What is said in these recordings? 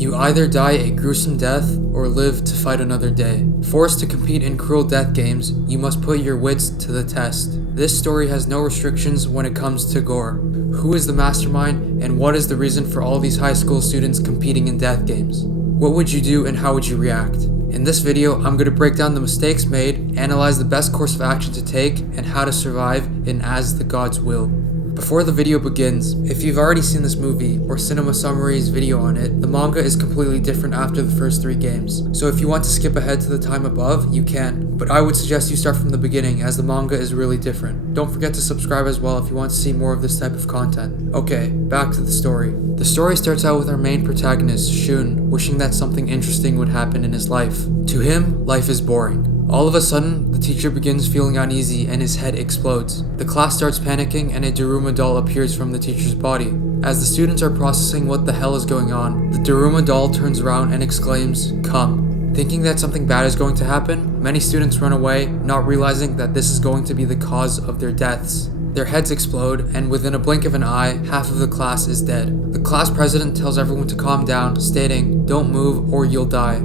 You either die a gruesome death or live to fight another day. Forced to compete in cruel death games, you must put your wits to the test. This story has no restrictions when it comes to gore. Who is the mastermind, and what is the reason for all these high school students competing in death games? What would you do and how would you react? In this video, I'm going to break down the mistakes made, analyze the best course of action to take, and how to survive in As the Gods Will. Before the video begins, if you've already seen this movie or Cinema Summary's video on it, the manga is completely different after the first 3 games. So if you want to skip ahead to the time above, you can, but I would suggest you start from the beginning as the manga is really different. Don't forget to subscribe as well if you want to see more of this type of content. Okay, back to the story. The story starts out with our main protagonist, Shun, wishing that something interesting would happen in his life. To him, life is boring. All of a sudden, the teacher begins feeling uneasy and his head explodes. The class starts panicking and a Daruma doll appears from the teacher's body. As the students are processing what the hell is going on, the Daruma doll turns around and exclaims, "Come." Thinking that something bad is going to happen, many students run away, not realizing that this is going to be the cause of their deaths. Their heads explode, and within a blink of an eye, half of the class is dead. The class president tells everyone to calm down, stating, "Don't move or you'll die."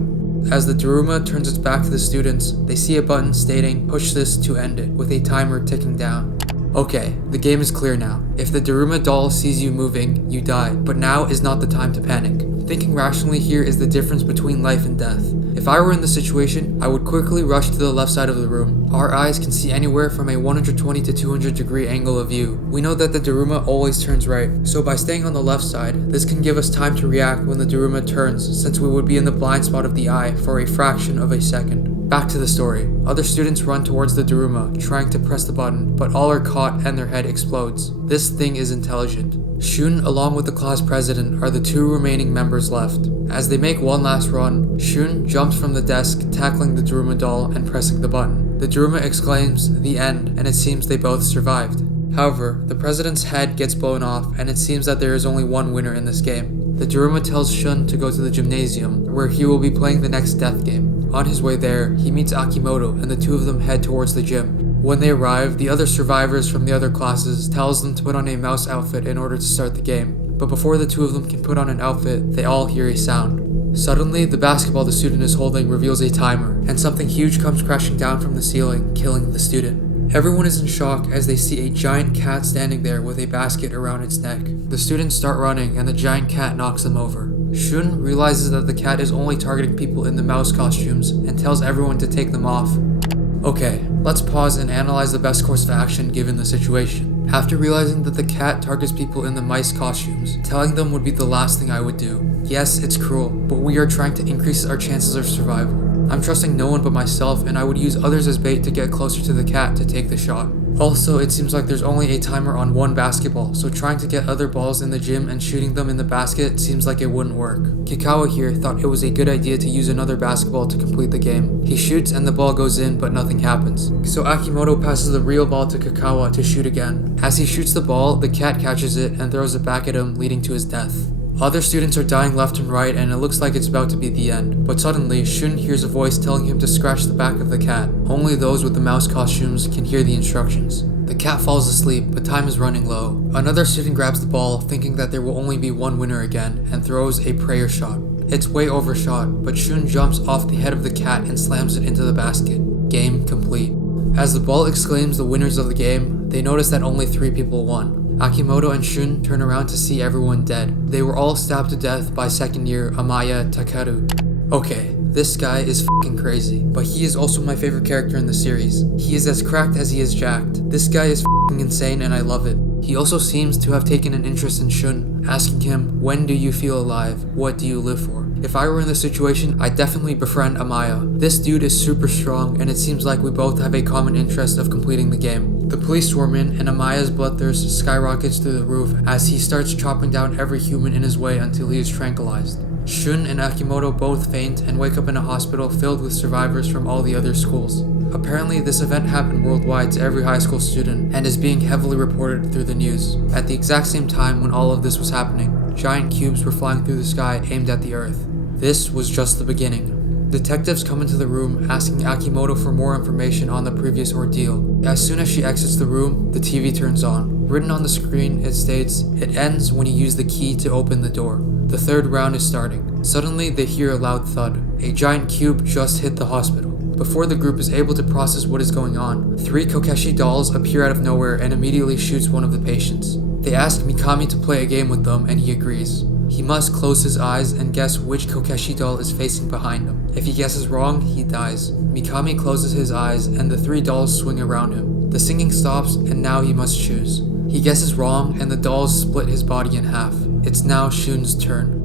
As the Daruma turns its back to the students, they see a button stating, "Push this to end it," with a timer ticking down. Okay, the game is clear now. If the Daruma doll sees you moving, you die, but now is not the time to panic. Thinking rationally here is the difference between life and death. If I were in the situation, I would quickly rush to the left side of the room. Our eyes can see anywhere from a 120 to 200 degree angle of view. We know that the Daruma always turns right, so by staying on the left side, this can give us time to react when the Daruma turns, since we would be in the blind spot of the eye for a fraction of a second. Back to the story. Other students run towards the Daruma, trying to press the button, but all are caught and their head explodes. This thing is intelligent. Shun, along with the class president, are the 2 remaining members left. As they make one last run, Shun jumps from the desk, tackling the Daruma doll and pressing the button. The Daruma exclaims, "The end," and it seems they both survived. However, the president's head gets blown off, and it seems that there is only one winner in this game. The Daruma tells Shun to go to the gymnasium, where he will be playing the next death game. On his way there, he meets Akimoto, and the 2 of them head towards the gym. When they arrive, the other survivors from the other classes tells them to put on a mouse outfit in order to start the game. But before the 2 of them can put on an outfit, they all hear a sound. Suddenly, the basketball the student is holding reveals a timer, and something huge comes crashing down from the ceiling, killing the student. Everyone is in shock as they see a giant cat standing there with a basket around its neck. The students start running and the giant cat knocks them over. Shun realizes that the cat is only targeting people in the mouse costumes and tells everyone to take them off. Okay, let's pause and analyze the best course of action given the situation. After realizing that the cat targets people in the mice costumes, telling them would be the last thing I would do. Yes, it's cruel, but we are trying to increase our chances of survival. I'm trusting no one but myself, and I would use others as bait to get closer to the cat to take the shot. Also, it seems like there's only a timer on 1 basketball, so trying to get other balls in the gym and shooting them in the basket seems like it wouldn't work. Kikawa here thought it was a good idea to use another basketball to complete the game. He shoots and the ball goes in, but nothing happens. So Akimoto passes the real ball to Kikawa to shoot again. As he shoots the ball, the cat catches it and throws it back at him, leading to his death. Other students are dying left and right, and it looks like it's about to be the end. But suddenly, Shun hears a voice telling him to scratch the back of the cat. Only those with the mouse costumes can hear the instructions. The cat falls asleep, but time is running low. Another student grabs the ball, thinking that there will only be one winner again, and throws a prayer shot. It's way overshot, but Shun jumps off the head of the cat and slams it into the basket. Game complete. As the ball exclaims the winners of the game, they notice that only 3 people won. Akimoto and Shun turn around to see everyone dead. They were all stabbed to death by second year Amaya Takeru. Okay, this guy is f***ing crazy, but he is also my favorite character in the series. He is as cracked as he is jacked. This guy is f***ing insane and I love it. He also seems to have taken an interest in Shun, asking him, "When do you feel alive? What do you live for?" If I were in this situation, I'd definitely befriend Amaya. This dude is super strong, and it seems like we both have a common interest of completing the game. The police swarm in, and Amaya's bloodthirst skyrockets through the roof as he starts chopping down every human in his way until he is tranquilized. Shun and Akimoto both faint and wake up in a hospital filled with survivors from all the other schools. Apparently, this event happened worldwide to every high school student and is being heavily reported through the news. At the exact same time when all of this was happening, giant cubes were flying through the sky aimed at the earth. This was just the beginning. Detectives come into the room asking Akimoto for more information on the previous ordeal. As soon as she exits the room, the TV turns on. Written on the screen, it states, "It ends when you use the key to open the door." The third round is starting. Suddenly, they hear a loud thud. A giant cube just hit the hospital. Before the group is able to process what is going on, 3 Kokeshi dolls appear out of nowhere and immediately shoots one of the patients. They ask Mikami to play a game with them and he agrees. He must close his eyes and guess which Kokeshi doll is facing behind him. If he guesses wrong, he dies. Mikami closes his eyes and the 3 dolls swing around him. The singing stops and now he must choose. He guesses wrong and the dolls split his body in half. It's now Shun's turn.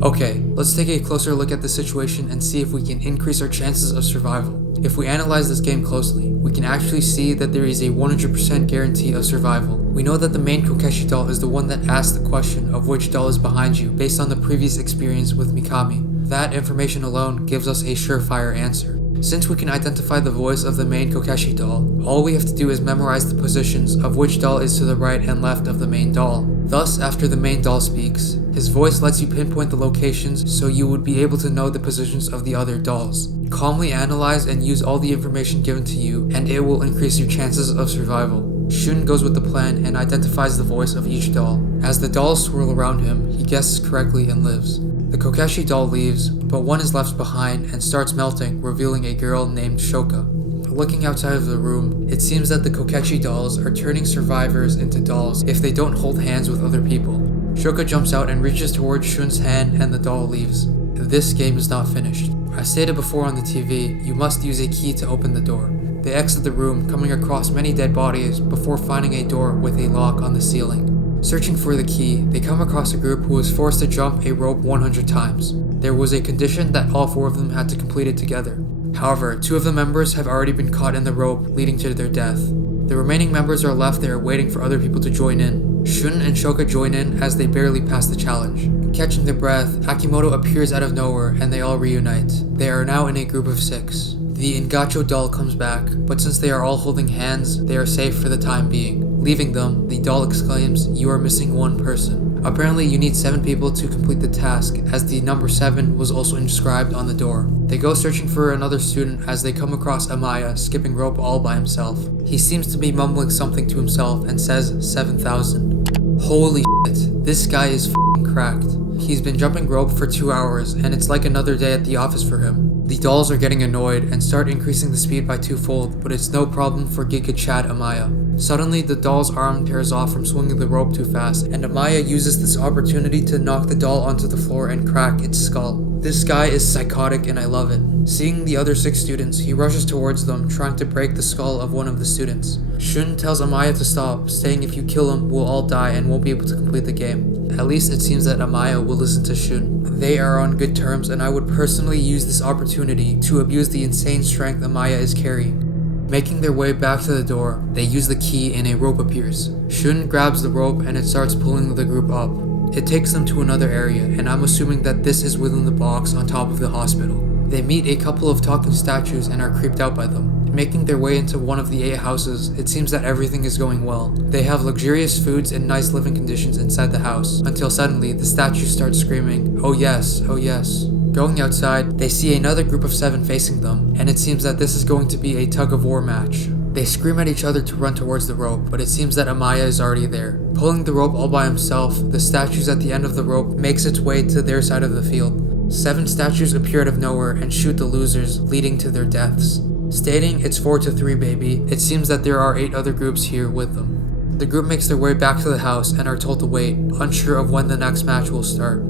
Okay, let's take a closer look at the situation and see if we can increase our chances of survival. If we analyze this game closely, we can actually see that there is a 100% guarantee of survival. We know that the main Kokeshi doll is the one that asks the question of which doll is behind you based on the previous experience with Mikami. That information alone gives us a surefire answer. Since we can identify the voice of the main Kokeshi doll, all we have to do is memorize the positions of which doll is to the right and left of the main doll. Thus, after the main doll speaks, his voice lets you pinpoint the locations so you would be able to know the positions of the other dolls. Calmly analyze and use all the information given to you, and it will increase your chances of survival. Shun goes with the plan and identifies the voice of each doll. As the dolls swirl around him, he guesses correctly and lives. The Kokeshi doll leaves, but one is left behind and starts melting, revealing a girl named Shoka. Looking outside of the room, it seems that the Kokeshi dolls are turning survivors into dolls if they don't hold hands with other people. Shoka jumps out and reaches towards Shun's hand and the doll leaves. This game is not finished. As stated before on the TV, you must use a key to open the door. They exit the room, coming across many dead bodies before finding a door with a lock on the ceiling. Searching for the key, they come across a group who was forced to jump a rope 100 times. There was a condition that all 4 of them had to complete it together. However, 2 of the members have already been caught in the rope, leading to their death. The remaining members are left there waiting for other people to join in. Shun and Shoka join in as they barely pass the challenge. Catching their breath, Akimoto appears out of nowhere and they all reunite. They are now in a group of 6. The Ingacho doll comes back, but since they are all holding hands, they are safe for the time being. Leaving them, the doll exclaims, "You are missing one person." Apparently you need 7 people to complete the task, as the number 7 was also inscribed on the door. They go searching for another student as they come across Amaya skipping rope all by himself. He seems to be mumbling something to himself and says 7,000. Holy shit, this guy is f***ing cracked. He's been jumping rope for 2 hours and it's like another day at the office for him. The dolls are getting annoyed and start increasing the speed by 2-fold, but it's no problem for Giga Chad Amaya. Suddenly, the doll's arm tears off from swinging the rope too fast, and Amaya uses this opportunity to knock the doll onto the floor and crack its skull. This guy is psychotic and I love it. Seeing the other 6 students, he rushes towards them, trying to break the skull of one of the students. Shun tells Amaya to stop, saying if you kill him, we'll all die and won't be able to complete the game. At least it seems that Amaya will listen to Shun. They are on good terms and I would personally use this opportunity to abuse the insane strength Amaya is carrying. Making their way back to the door, they use the key and a rope appears. Shun grabs the rope and it starts pulling the group up. It takes them to another area, and I'm assuming that this is within the box on top of the hospital. They meet a couple of talking statues and are creeped out by them. Making their way into one of the 8 houses, it seems that everything is going well. They have luxurious foods and nice living conditions inside the house, until suddenly the statues start screaming, "Oh yes, oh yes." Going outside, they see another group of 7 facing them, and it seems that this is going to be a tug-of-war match. They scream at each other to run towards the rope, but it seems that Amaya is already there. Pulling the rope all by himself, the statues at the end of the rope makes its way to their side of the field. 7 statues appear out of nowhere and shoot the losers, leading to their deaths. Stating it's 4-3 baby, it seems that there are 8 other groups here with them. The group makes their way back to the house and are told to wait, unsure of when the next match will start.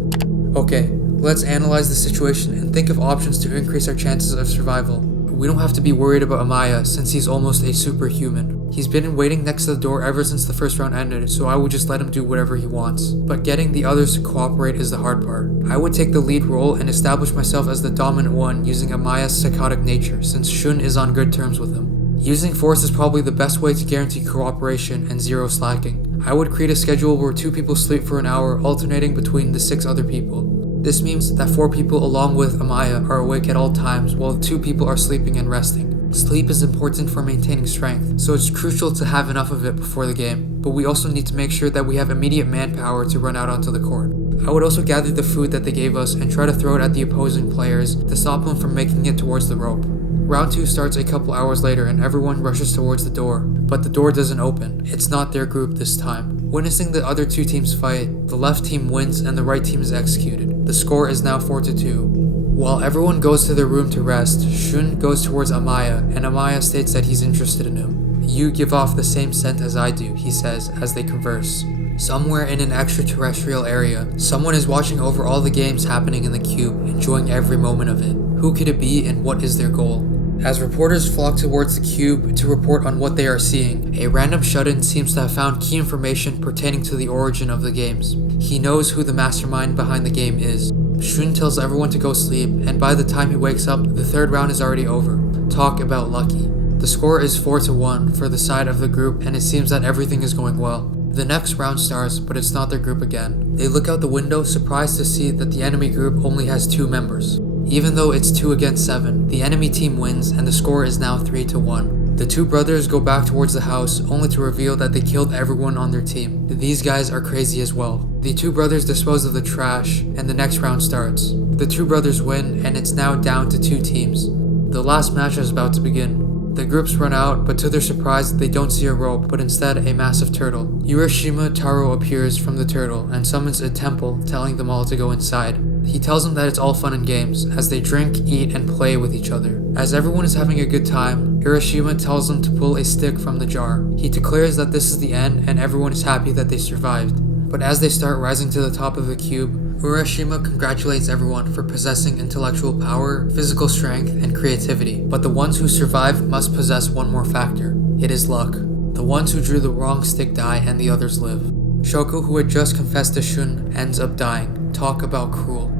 Okay, let's analyze the situation and think of options to increase our chances of survival. We don't have to be worried about Amaya since he's almost a superhuman. He's been waiting next to the door ever since the first round ended, so I would just let him do whatever he wants. But getting the others to cooperate is the hard part. I would take the lead role and establish myself as the dominant one using Amaya's psychotic nature since Shun is on good terms with him. Using force is probably the best way to guarantee cooperation and 0 slacking. I would create a schedule where 2 people sleep for an hour, alternating between the 6 other people. This means that 4 people along with Amaya are awake at all times while 2 people are sleeping and resting. Sleep is important for maintaining strength, so it's crucial to have enough of it before the game, but we also need to make sure that we have immediate manpower to run out onto the court. I would also gather the food that they gave us and try to throw it at the opposing players to stop them from making it towards the rope. Round 2 starts a couple hours later and everyone rushes towards the door, but the door doesn't open. It's not their group this time. Witnessing the other two teams fight, the left team wins and the right team is executed. The score is now 4-2. While everyone goes to their room to rest, Shun goes towards Amaya, and Amaya states that he's interested in him. "You give off the same scent as I do," he says as they converse. Somewhere in an extraterrestrial area, someone is watching over all the games happening in the cube, enjoying every moment of it. Who could it be and what is their goal? As reporters flock towards the cube to report on what they are seeing, a random shut-in seems to have found key information pertaining to the origin of the games. He knows who the mastermind behind the game is. Shun tells everyone to go sleep, and by the time he wakes up, the third round is already over. Talk about lucky. The score is 4-1 for the side of the group, and it seems that everything is going well. The next round starts, but it's not their group again. They look out the window, surprised to see that the enemy group only has 2 members. Even though it's 2 against 7, the enemy team wins and the score is now 3-1. The 2 brothers go back towards the house, only to reveal that they killed everyone on their team. These guys are crazy as well. The 2 brothers dispose of the trash, and the next round starts. The 2 brothers win, and it's now down to 2 teams. The last match is about to begin. The groups run out, but to their surprise, they don't see a rope, but instead a massive turtle. Urashima Taro appears from the turtle and summons a temple, telling them all to go inside. He tells them that it's all fun and games, as they drink, eat, and play with each other. As everyone is having a good time, Urashima tells them to pull a stick from the jar. He declares that this is the end, and everyone is happy that they survived. But as they start rising to the top of the cube, Urashima congratulates everyone for possessing intellectual power, physical strength, and creativity. But the ones who survive must possess one more factor. It is luck. The ones who drew the wrong stick die and the others live. Shoko, who had just confessed to Shun, ends up dying. Talk about cruel.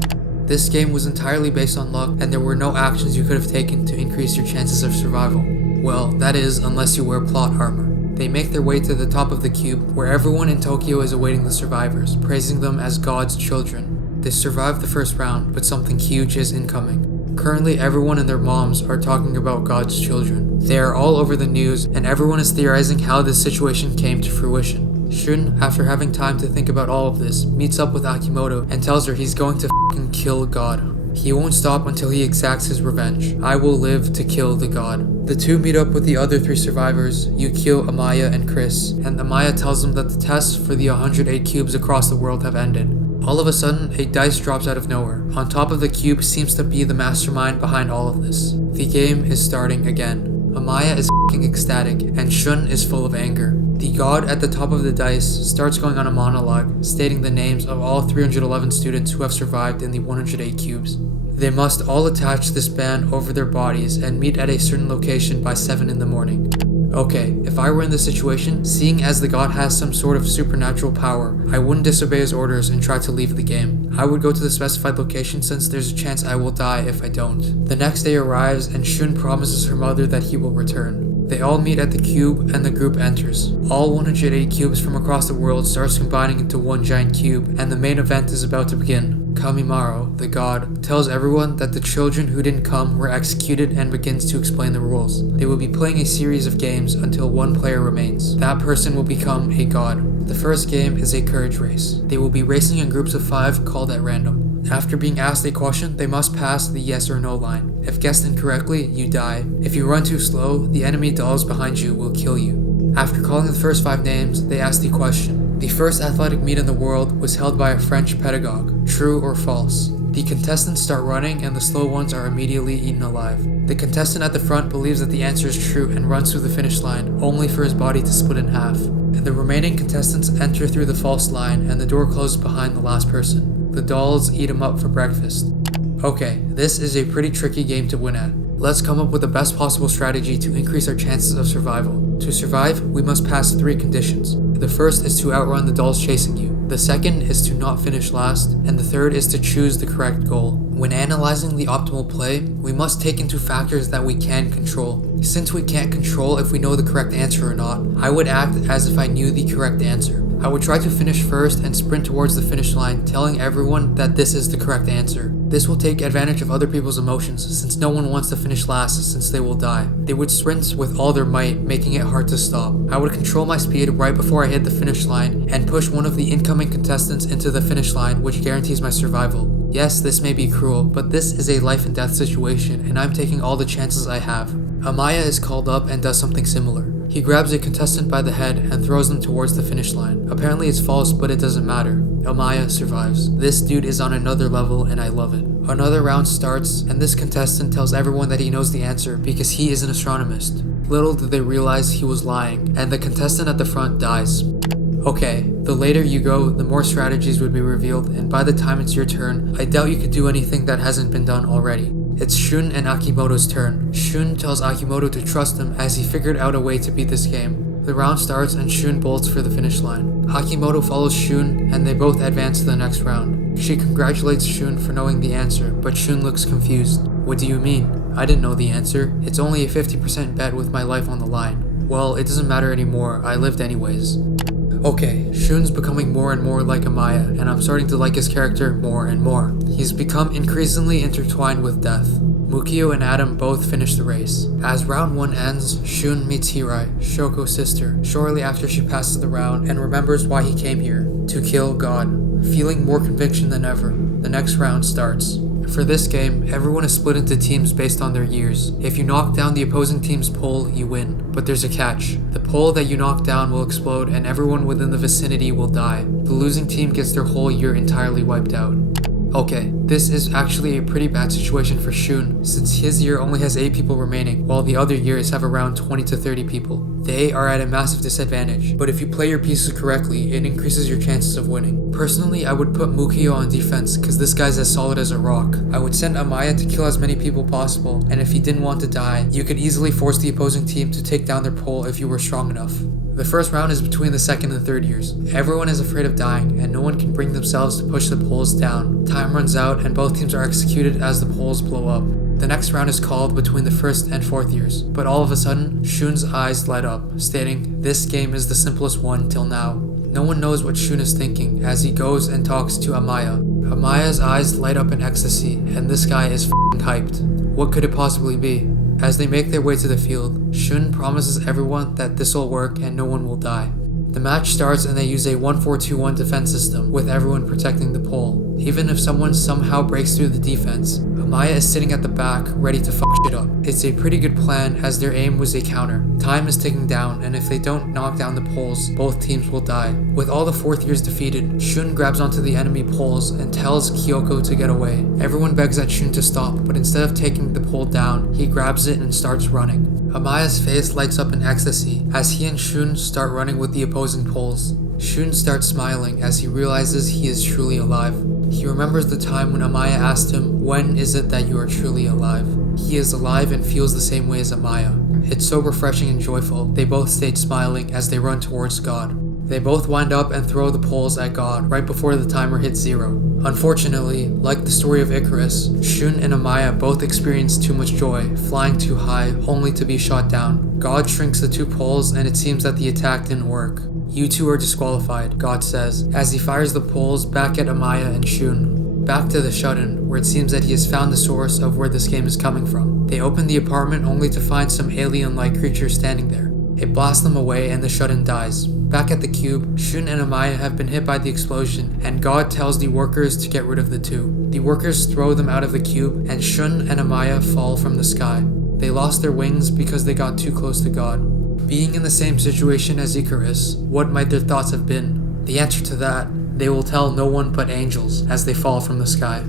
This game was entirely based on luck, and there were no actions you could have taken to increase your chances of survival. Well, that is, unless you wear plot armor. They make their way to the top of the cube, where everyone in Tokyo is awaiting the survivors, praising them as God's children. They survive the first round, but something huge is incoming. Currently, everyone and their moms are talking about God's children. They are all over the news, and everyone is theorizing how this situation came to fruition. Shun, after having time to think about all of this, meets up with Akimoto and tells her he's going to f***ing kill God. He won't stop until he exacts his revenge. I will live to kill the god. The 2 meet up with the other 3 survivors, Yukio, Amaya, and Chris, and Amaya tells them that the tests for the 108 cubes across the world have ended. All of a sudden, a dice drops out of nowhere. On top of the cube seems to be the mastermind behind all of this. The game is starting again. Amaya is f***ing ecstatic, and Shun is full of anger. The god at the top of the dice starts going on a monologue, stating the names of all 311 students who have survived in the 108 cubes. They must all attach this band over their bodies and meet at a certain location by 7 in the morning. Okay, if I were in this situation, seeing as the god has some sort of supernatural power, I wouldn't disobey his orders and try to leave the game. I would go to the specified location since there's a chance I will die if I don't. The next day arrives and Shun promises her mother that he will return. They all meet at the cube and the group enters. All 108 cubes from across the world starts combining into one giant cube, and the main event is about to begin. Kamimaro, the god, tells everyone that the children who didn't come were executed and begins to explain the rules. They will be playing a series of games until one player remains. That person will become a god. The first game is a courage race. They will be racing in groups of 5 called at random. After being asked a question, they must pass the yes or no line. If guessed incorrectly, you die. If you run too slow, the enemy dolls behind you will kill you. After calling the first 5 names, they ask the question. The first athletic meet in the world was held by a French pedagogue. True or false? The contestants start running and the slow ones are immediately eaten alive. The contestant at the front believes that the answer is true and runs through the finish line, only for his body to split in half. And the remaining contestants enter through the false line and the door closes behind the last person. The dolls eat him up for breakfast. Okay, this is a pretty tricky game to win at. Let's come up with the best possible strategy to increase our chances of survival. To survive, we must pass 3 conditions. The first is to outrun the dolls chasing you. The second is to not finish last, and the third is to choose the correct goal. When analyzing the optimal play, we must take into factors that we can control. Since we can't control if we know the correct answer or not, I would act as if I knew the correct answer. I would try to finish first and sprint towards the finish line, telling everyone that this is the correct answer. This will take advantage of other people's emotions, since no one wants to finish last since they will die. They would sprint with all their might, making it hard to stop. I would control my speed right before I hit the finish line, and push one of the incoming contestants into the finish line, which guarantees my survival. Yes, this may be cruel, but this is a life and death situation, and I'm taking all the chances I have. Amaya is called up and does something similar. He grabs a contestant by the head and throws them towards the finish line. Apparently it's false, but it doesn't matter. Amaya survives. This dude is on another level and I love it. Another round starts, and this contestant tells everyone that he knows the answer because he is an astronomist. Little did they realize he was lying, and the contestant at the front dies. Okay, the later you go, the more strategies would be revealed, and by the time it's your turn, I doubt you could do anything that hasn't been done already. It's Shun and Akimoto's turn. Shun tells Akimoto to trust him as he figured out a way to beat this game. The round starts and Shun bolts for the finish line. Akimoto follows Shun and they both advance to the next round. She congratulates Shun for knowing the answer, but Shun looks confused. What do you mean? I didn't know the answer. It's only a 50% bet with my life on the line. Well, it doesn't matter anymore. I lived anyways. Okay, Shun's becoming more and more like Amaya, and I'm starting to like his character more and more. He's become increasingly intertwined with death. Mukio and Adam both finish the race. As round 1 ends, Shun meets Hirai, Shoko's sister, shortly after she passes the round and remembers why he came here, to kill God. Feeling more conviction than ever, the next round starts. For this game, everyone is split into teams based on their years. If you knock down the opposing team's pole, you win. But there's a catch. The pole that you knock down will explode and everyone within the vicinity will die. The losing team gets their whole year entirely wiped out. Okay, this is actually a pretty bad situation for Shun, since his year only has 8 people remaining, while the other years have around 20 to 30 people. They are at a massive disadvantage, but if you play your pieces correctly, it increases your chances of winning. Personally, I would put Mukio on defense, cause this guy's as solid as a rock. I would send Amaya to kill as many people possible, and if he didn't want to die, you could easily force the opposing team to take down their pole if you were strong enough. The first round is between the second and third years. Everyone is afraid of dying, and no one can bring themselves to push the poles down. Time runs out, and both teams are executed as the poles blow up. The next round is called between the first and fourth years, but all of a sudden, Shun's eyes light up, stating, "This game is the simplest one till now." No one knows what Shun is thinking as he goes and talks to Amaya. Amaya's eyes light up in ecstasy, and this guy is f***ing hyped. What could it possibly be? As they make their way to the field, Shun promises everyone that this'll work and no one will die. The match starts and they use a 1-4-2-1 defense system with everyone protecting the pole. Even if someone somehow breaks through the defense, Amaya is sitting at the back ready to fuck shit up. It's a pretty good plan as their aim was a counter. Time is ticking down and if they don't knock down the poles, both teams will die. With all the fourth years defeated, Shun grabs onto the enemy poles and tells Kyoko to get away. Everyone begs at Shun to stop, but instead of taking the pole down, he grabs it and starts running. Amaya's face lights up in ecstasy as he and Shun start running with the opposing poles. Shun starts smiling as he realizes he is truly alive. He remembers the time when Amaya asked him, "When is it that you are truly alive?" He is alive and feels the same way as Amaya. It's so refreshing and joyful. They both stayed smiling as they run towards God. They both wind up and throw the poles at God right before the timer hits 0. Unfortunately, like the story of Icarus, Shun and Amaya both experience too much joy, flying too high, only to be shot down. God shrinks the 2 poles and it seems that the attack didn't work. "You two are disqualified," God says, as he fires the poles back at Amaya and Shun. Back to the shut-in, where it seems that he has found the source of where this game is coming from. They open the apartment only to find some alien-like creature standing there. It blasts them away and the shut-in dies. Back at the cube, Shun and Amaya have been hit by the explosion, and God tells the workers to get rid of the 2. The workers throw them out of the cube, and Shun and Amaya fall from the sky. They lost their wings because they got too close to God. Being in the same situation as Icarus, what might their thoughts have been? The answer to that, they will tell no one but angels as they fall from the sky.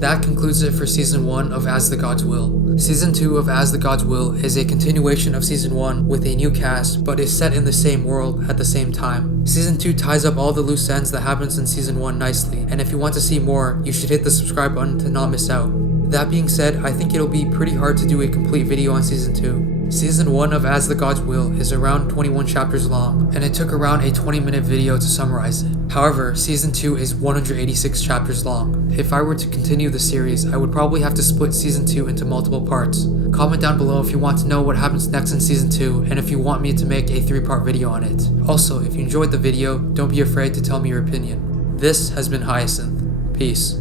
That concludes it for Season 1 of As the Gods Will. Season 2 of As the Gods Will is a continuation of Season 1 with a new cast, but is set in the same world at the same time. Season 2 ties up all the loose ends that happens in Season 1 nicely, and if you want to see more, you should hit the subscribe button to not miss out. That being said, I think it'll be pretty hard to do a complete video on Season 2. Season 1 of As the Gods Will is around 21 chapters long, and it took around a 20-minute video to summarize it. However, Season 2 is 186 chapters long. If I were to continue the series, I would probably have to split Season 2 into multiple parts. Comment down below if you want to know what happens next in Season 2, and if you want me to make a 3-part video on it. Also, if you enjoyed the video, don't be afraid to tell me your opinion. This has been Hyacinth. Peace.